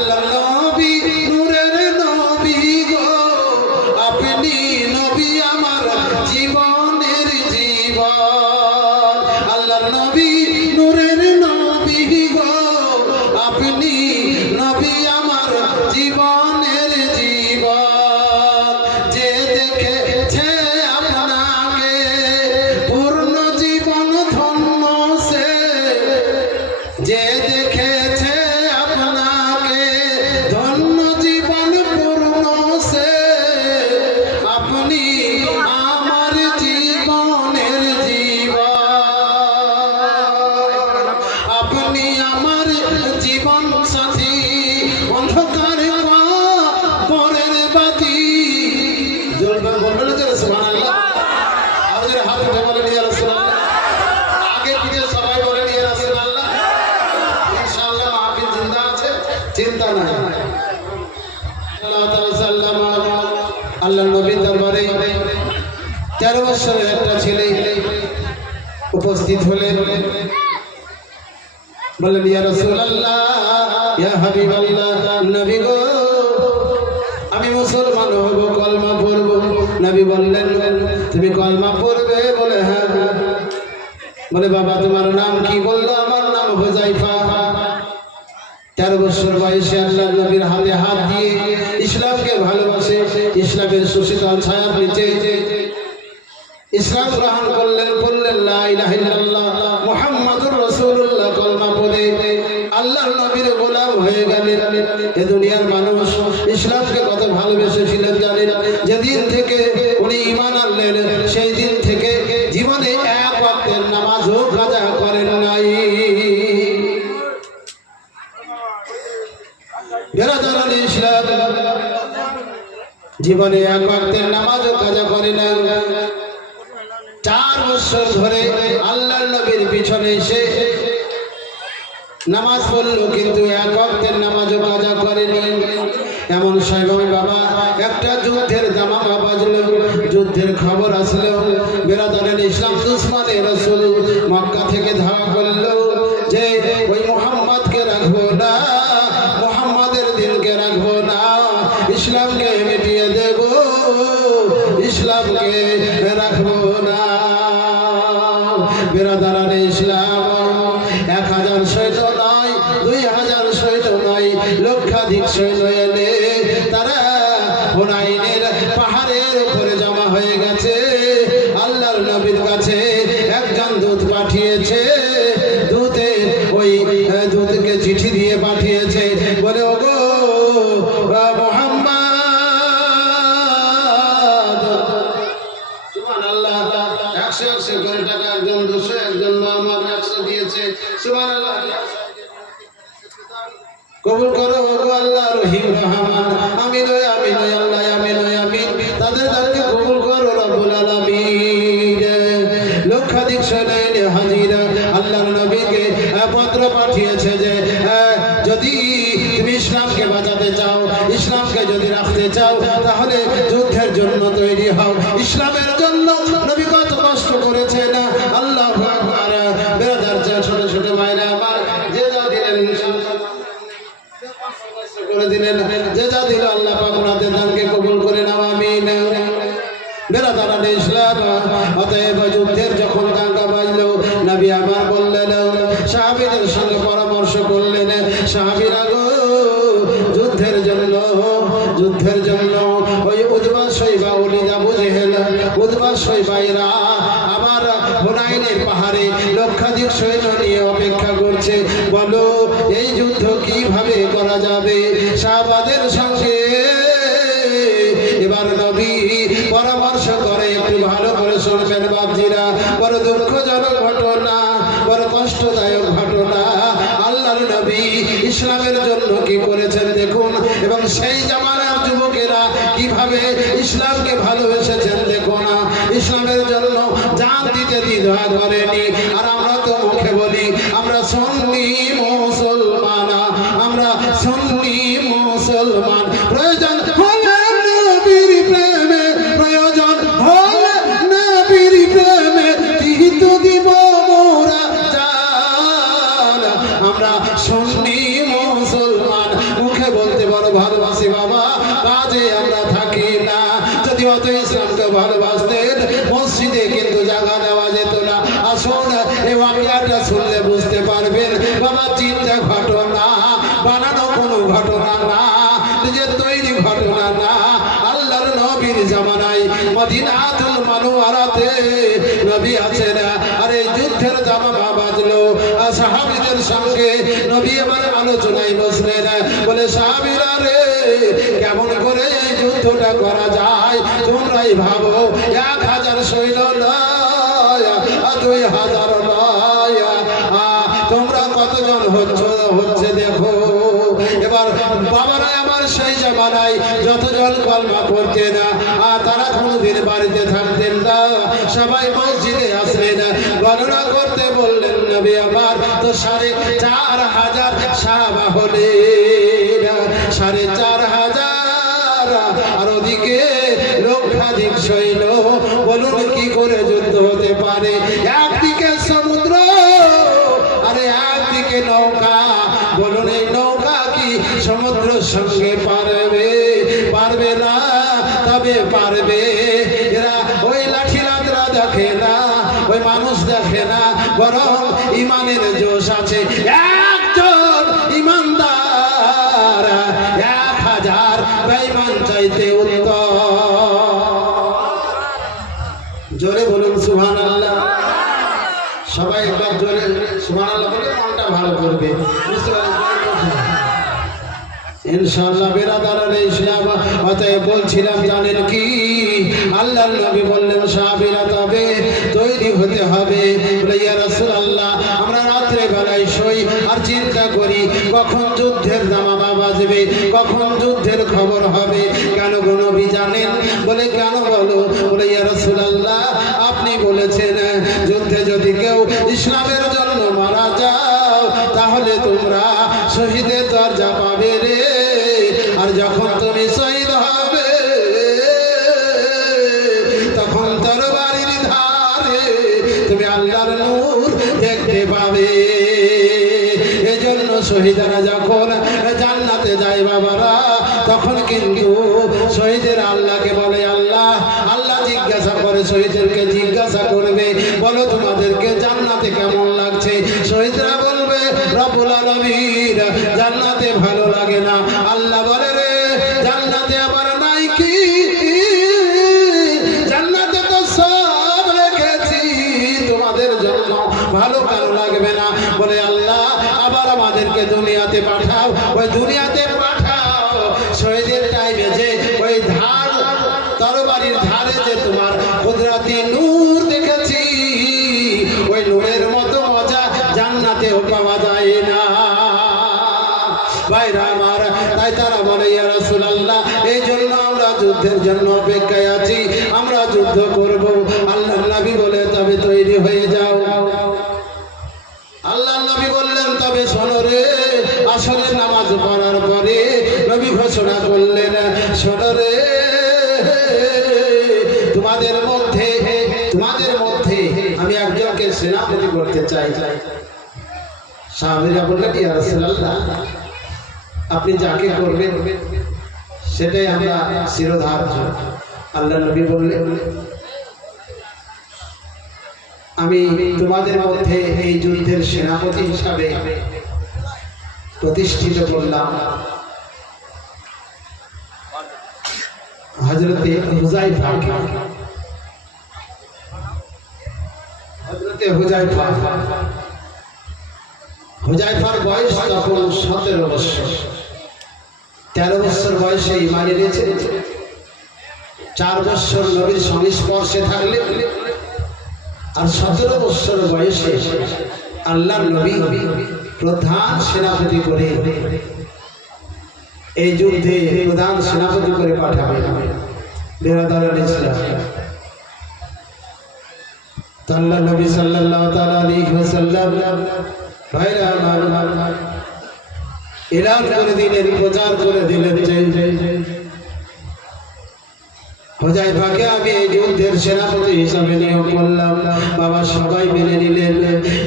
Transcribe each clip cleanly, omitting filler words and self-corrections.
আল্লাহর নবী নূরের নবী গো আপনি নবী আমার জীবনের জীবন আল্লাহর নবী নূরের নবী গো আপনি নবী আমার জীবনের জীবন যে দেখেছে আপনাকে পূর্ণ জীবন ধন্য সে যে দেখেছে আপনাকে ধন্য জীবন পূর্ণ সে আপনি আমার জীবনের জীবন আপনি আমার জীবন সাথী অন্ধকার পরের বাতি জ্বলবে বলবেন যে সুবহানাল্লাহ আমাদের হাত উঠে বলেন ইয়া রাসূলুল্লাহ আগে পিছে সবাই বলেন ইয়া রাসূলুল্লাহ ইনশাআল্লাহ মাহফিল জিন্দা আছে চিন্তা নাই আল্লাহ তাআলা সাল্লামা আল্লাহর নবীর দরবারে 13 বছরের একটা ছেলে উপস্থিত হলেন বললেন ইয়া রাসূলুল্লাহ ইয়া হাবিবাল্লাহ নবী গো আমি মুসলমান হব কলমা পড়ব নবী বললেন তুমি কলমা পড়বে বলে হ্যাঁ বলে বাবা তোমার নাম কি বললো আমার নাম হুযায়ফা 13 বছর বয়সে আল্লাহর নবীর হাতে হাত দিয়ে ইসলামকে ভালোবাসে ইসলামের সুশীতল ছায়ার নিচে ইসলাম গ্রহণ করলেন বললেন লা ইলাহা ইল্লাল্লাহ মুহাম্মাদুর রাসূলুল্লাহ কলমা পড়ে আল্লাহর নবীর গোলাম হয়ে গেলেন এই দুনিয়ার মানুষ ইসলামকে কত ভালোবেসেছিলেন জানেন যেদিন থেকে উনি ঈমান আনলেন সেই দিন থেকে জীবনে এক ওয়াক্তের নামাজও কাজা করেন নাই বেরাদারান ইসলাম জীবনে এক ওয়াক্তের নামাজও কাজা করেন না 4 বছর ধরে আল্লাহর নবীর পিছনে এসে নামাজ পড়লো কিন্তু এক ওয়াক্তের নামাজও কাজা করেনি এমন সময় বাবা একটা যুদ্ধের দামামা বাজলো যুদ্ধের খবর আসলো বেরাদারান ইসলাম দুশমনে রাসূল মক্কা থেকে ধাওয়া করলো যে ওই মুহাম্মদকে রাখবো না মুহাম্মাদের দিনকে রাখবো না ইসলামকে মিটিয়ে দেব ইসলামকে রাখবো না বেরাদারান ইসলাম 1000 সৈন্য নয় 2000 সৈন্য নয় লক্ষাধিক সৈন্য এনে তারা হুনাইনের পাহাড়ের উপরে জমা হয়ে গেছে আল্লাহর নবীর কাছে একজন দূত পাঠিয়েছে দূতের ওই দূতকে চিঠি দিয়ে পাঠিয়েছে বলে ওগো মুহাম্মদ সুবহানাল্লাহ 100 করে টাকা একজন 200 একজন আমার 100 দিয়েছে সুবহানাল্লাহ কবুল করো ওগো আল্লাহ রহিম রহমান আমিন আমিন আল্লাহ আমিন আমিন তাদেরকে কবুল করো রব্বুল আলামিন লক্ষাধিক সৈন্য হাজির আল্লাহর নবীকে পত্র পাঠিয়েছে যে যদি তুমি ইসলামকে বাঁচাতে চাও ইসলামকে যদি রাখতে চাও তাহলে যুদ্ধের জন্য তৈরি হও ইসলামের জন্য নবী কত কষ্ট করেছে না আল্লাহু আকবার বেরাদার ছোট ছোট ভাইরা আমার যে যা দিলেন করে দিলেন যে যা দিল আল্লাহ পাক ওনাদের দানকে কবুল করে নাও আমিন বেরাদারান ইসলাম অতএব যুদ্ধের যখন ডাঙ্গা বাজলো নবী আবার বললেন সাহাবীদের সঙ্গে পরামর্শ করলেন সাহাবীরা গো যুদ্ধের জন্য ওই উতবা শৈবা ওলিদ আবু জেহেল উতবা শৈবাইরা আবার হুনাইনের পাহাড়ে লক্ষাধিক সৈন্য নিয়ে অপেক্ষা করছে বলো এই যুদ্ধ কিভাবে করা যাবে সাহাবাদের সঙ্গে এবার নবী পরামর্শ করে একটু ভালো করে শুনবেন বাপজিরা বড় দুঃখজনক ঘটনা বড় কষ্টদায়ক ঘটনা আল্লাহর নবী ইসলামের জন্য কি করেছেন দেখুন এবং সেই জামানার যুবকেরা কিভাবে ইসলামকে ভালোবেসেছেন দেখুন ইসলামের জন্য জান দিতে দ্বিধা করেনি আর আমরা তো মুখে বলি আমরা সুন্নি মুসলমান আমরা সুন্নি মুসলমান প্রয়োজন হলে নবীর প্রেমে প্রয়োজন হলে নবীর প্রেমে তিহিত দিব মোরা জান আমরা সুন্নি মুসলমান মুখে মুখে বলতে বড় ভালোবাসি বাবা, কাজে আমরা থাকি না। যদি অত ইসলামকে ভালোবাসতেন মসজিদে কিন্তু জায়গা দেওয়া যেত না। আসুন এই ওয়াকিয়াটা শুনলে বুঝতে পারবেন বাবা, চিন্তা ঘটনা, বানানো কোনো ঘটনা না, নিজের তৈরি ঘটনা না। আল্লাহর নবীর জামানায় মদিনাতুল মুনাওয়ারাতে নবী আছেন, আর এই যুদ্ধের দামামা বাজলো। সাহাবীদের সঙ্গে নবী আবার আলোচনায় বসলেন, বলে সাহাবীরা রে, কেমন করে এই যুদ্ধটা করা যায়? তোমরাই ভাবো, 1000 সৈন্য নয়, 2000 নয়, তোমরা কতজন হচ্ছে দেখো। এবার বাবারা আমার সেই জামানায় যতজন কলমা পড়তেন তারা কোনদিন বাড়িতে থাকতেন না, সবাই মসজিদে আসলেন। গণনা করতে বললেন নবী আমার, তো 4500 সাহাবা হলেন, 4500, আর ওদিকে লক্ষাধিক সৈন্য। বলুন কি করে যুদ্ধ হতে পারে? একদিকে সমুদ্র আরে একদিকে নৌকা। বলুন এই নৌকা কি সমুদ্রের সঙ্গে পারবে? পারবে না। তবে পারবে এরা ওই লাঠি লাদরা দেখে না, ওই মানুষ দেখে না, বরং ইমানের জোশ আছে। একজন ইমানদার 1000 বেঈমান চাইতে উত্তম। জোরে বলুন সুবহানাল্লাহ। সবাই একবার জোরে সুবহানাল্লাহ বলে মনটা ভালো করবে, বুঝতে পারবেন ইনশাআল্লাহ। বেরাদারান ইসলাম, অতএব বলছিলাম জানেন কি, আল্লাহর নবী বললেন সাহাবীরা তবে তৈরি হতে হবে। বলে ইয়া রাসূলুল্লাহ, আমরা রাত্রে বেলায় শুই আর চিন্তা করি কখন যুদ্ধের দামামা বাজবে, কখন যুদ্ধের খবর হবে। কেন গো নবী জানেন? বলে কেন বলো? বলে ইয়া রাসূলুল্লাহ, আপনি বলেছেন যুদ্ধে যদি কেউ ইসলামের জন্য মারা যাও তাহলে তোমরা শহীদের দরজা পাবে রে। আর যখন তুমি শহীদ হবে তখন তরবারির ধারে তুমি আল্লাহর নূর দেখতে পাবে। এজন্য শহীদরা যখন জান্নাতে যায় বাবারা, তখন কিন্তু শহীদের আল্লাহকে বলে আল্লাহ। আল্লাহ জিজ্ঞাসা করে, শহীদদেরকে জিজ্ঞাসা করবে, বলো তোমাদেরকে জান্নাতে কেমন লাগছে? শহীদরা বলবে রব্বুল আলামিন জান্নাতে ভালো লাগে না। আল্লাহ বলে রে, জান্নাতে আবার নাই কি? জান্নাতে তো সব রেখেছি তোমাদের জন্য, ভালো কেন লাগবে না? বলে আল্লাহ আবার আমাদেরকে দুনিয়াতে পাঠাও। ওই দুনিয়াতে পাঠাও শহীদের টাইমে যে ওই ধার তরবারির ধারে যে তোমার কুদরতি নূর দেখেছি, ওই নূরের মতো মজা জান্নাতেও পাওয়া যায় না। ভাইরা আমার, তাই তারা বলে ইয়া রাসূলুল্লাহ, এই জন্য আমরা যুদ্ধের জন্য অপেক্ষায় আছি, আমরা যুদ্ধ করব। আল্লাহর নবী বলে তবে তৈরি হয়ে যাও। আল্লাহর নবী বললেন তবে শোনো রে, আসরের নামাজ পড়ার পরে নবী ঘোষণা করলেন, শোনো রে, তোমাদের মধ্যে আমি একজনকে সেনাপতি করতে চাই। সাহাবীরা বললেন ইয়া রাসূলুল্লাহ, আপনি যাকে করবেন সেটাই আমরা শিরোধার্য। আল্লাহর নবী বললেন, আমি তোমাদের মধ্যে এই যুদ্ধের সেনাপতি হিসাবে প্রতিষ্ঠিত করলাম হযরতে হুযায়ফাকে। হযরতে হুযায়ফার বয়স তখন 17 বছর। 13 বছর বয়সে ঈমান এনেছে। 4 বছর নবীর সংস্পর্শে থাকলে আর 17 বছর বয়সে আল্লাহর নবী প্রধান সেনাপতি করে এই যুদ্ধে প্রধান সেনাপতি করে পাঠাবেন। বিরাদারান ইসলাম, আল্লাহর নবী সাল্লাল্লাহু তাআলা আলাইহি ওয়াসাল্লাম ভাইরা আমার এলান করে দিলেন, প্রচার করে দিলেন যে হুযায়ফাকে আমি এই যুদ্ধের সেনাপতি হিসাবে নিয়োগ করলাম। বাবা সবাই মেনে নিলেন।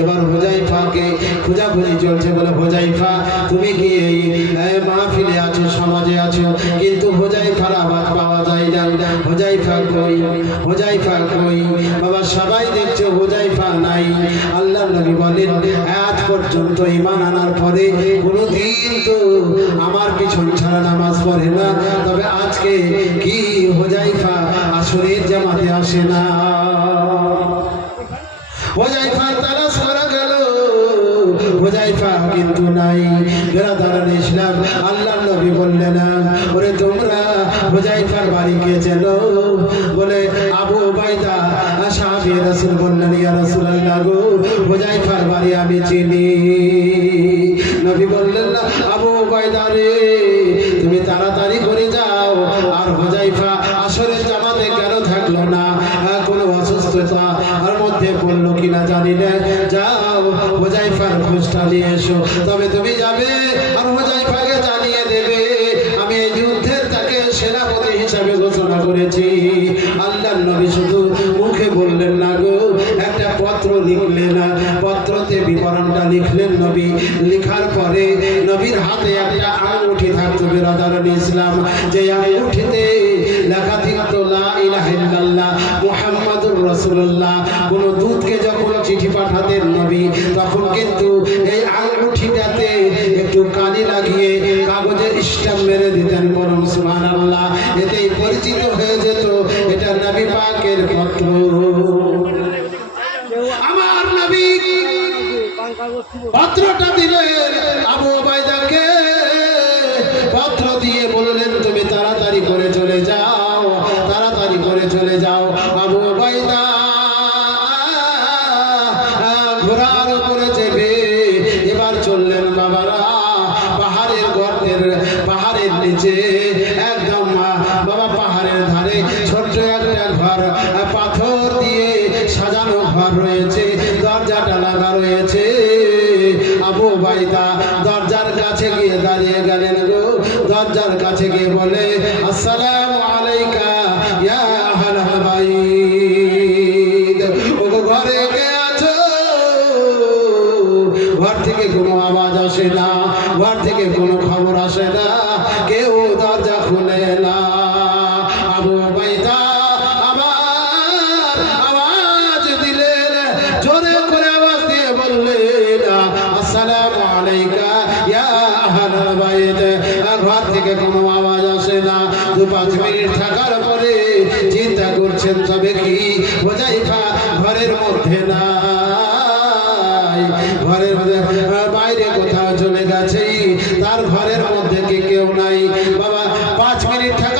এবার হুযায়ফা হোজাইফাকে খোঁজাখুঁজি চলছে, বলে হোজাইফা তুমি কি এই মাহফিলে আছো, সমাজে আছো, কিন্তু হোজাইফার আওয়াজ পাওয়া যায় না। হোজাইফা কই, হোজাইফা কই? বাবা সবাই দেখছে হোজাইফা নাই। আল্লাহ নবী বলেন আজ পর্যন্ত ঈমান আনার পরে কোনোদিন তো আমার পিছন ছাড়া নামাজ পড়ে না, তবে আজকে কি হোজাইফা আসরের জামাতে আসে না? হোজাইফা তালাশ করা গেল, হোজাইফা কিন্তু নাই। বেরাদারান ইসলাম, আল্লাহ নবী বললেন ওরে তোমরা হোজাইফার বাড়িকে চেনো? বলে আবু উবাইদা সাহাবী রাসূল বললেন ইয়া রাসূলুল্লাহ গো, হোজাইফার বাড়ি আমি চিনি। নবী বললেন না আবু উবাইদা রে, তুমি তাড়াতাড়ি করে যাও। আর হোজাইফা আসরের জামাতে কেন থাকলো না? কোনো অসুস্থতা আর মধ্যে পড়লো কিনা জানি না। যাও হোজাইফার খোঁজটা নিয়ে এসো, তবে তুমি যাবে আর হোজাইফাকে জানিয়ে দেবে আমি এই যুদ্ধের তাকে সেনাপতি হিসাবে ঘোষণা করেছি। আল্লাহর নবী শুধু মুখে বললেন না গো, একটা পত্র লিখলেন, পত্রতে বিবরণটা লিখলেন নবী। লিখার পরে নবীর হাতে একটা আঙ্গুঠি থাকতো বেরাদারান ইসলাম, যে আঙ্গুঠিতে লেখা থাকতো লা ইলাহা ইল্লাল্লাহ মুহাম্মাদুর রাসূলুল্লাহ। কোন দূতকে যখন চিঠি পাঠাতেন নবী, তখন কিন্তু এই আঙ্গুঠিটাতে একটু কালি লাগিয়ে কাগজের স্ট্যাম্প মেরে দিতেন, বলুন সুবহানাল্লাহ। এতেই পরিচিত হয়ে যেত এটা নবী পাকের পত্র। আমার নবী পত্রটা দিলেন আবু উবাইদাকে, পত্র দিয়ে বললেন তুমি তাড়াতাড়ি করে চলে যাও, তাড়াতাড়ি করে চলে যাও। আবু উবাইদা ঘোড়ার উপরে চেপে এবার চললেন বাবারা পাহাড়ের গর্তের, পাহাড়ের নিচে একদম বাবা পাহাড়ের ধারে ছোট্ট একটা ঘর, পাথর দিয়ে সাজানো ঘর রয়েছে, দরজাটা লাগা রয়েছে। আবু উবাইদা দরজার কাছে গিয়ে দাঁড়িয়ে গেলেন গো, দরজার কাছে গিয়ে বলে আসসালামু আলাইকা ইয়া আহলাল বাইত। ওগো ঘরে কে আছো? ঘর থেকে কোনো আওয়াজ আসে না, ঘর থেকে কোনো খবর আসে না, কেউ দরজা খুলে না। আবু উবাইদা আবার আওয়াজ দিলেন, জোরে করে আওয়াজ দিয়ে বললেন আসসালামু আলাইকা ইয়া আহলাল বাইত। ঘর থেকে কোনো আওয়াজ আসে না। 2-5 মিনিট থাকার পরে চিন্তা করছেন তবে কি হোজাইফা ঘরের মধ্যে নাই, ঘরের বাইরে কোথাও চলে গেছে, তার ঘরের মধ্যে কি কেউ নাই? বাবা 5 মিনিট থাকা